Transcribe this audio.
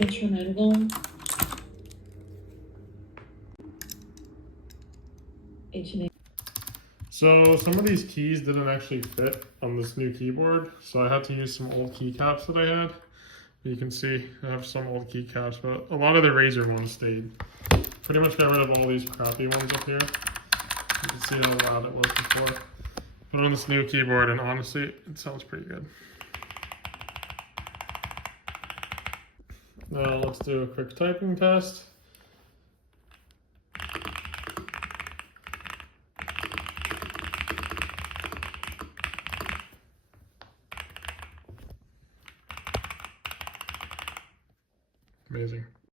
instrumental. H&M. So some of these keys didn't actually fit on this new keyboard, so I had to use some old keycaps that I had. You can see I have some old keycaps, but a lot of the Razer ones stayed. Pretty much got rid of all these crappy ones up here. You can see how loud it was before. Put on this new keyboard, and honestly, it sounds pretty good. Now let's do a quick typing test. Amazing.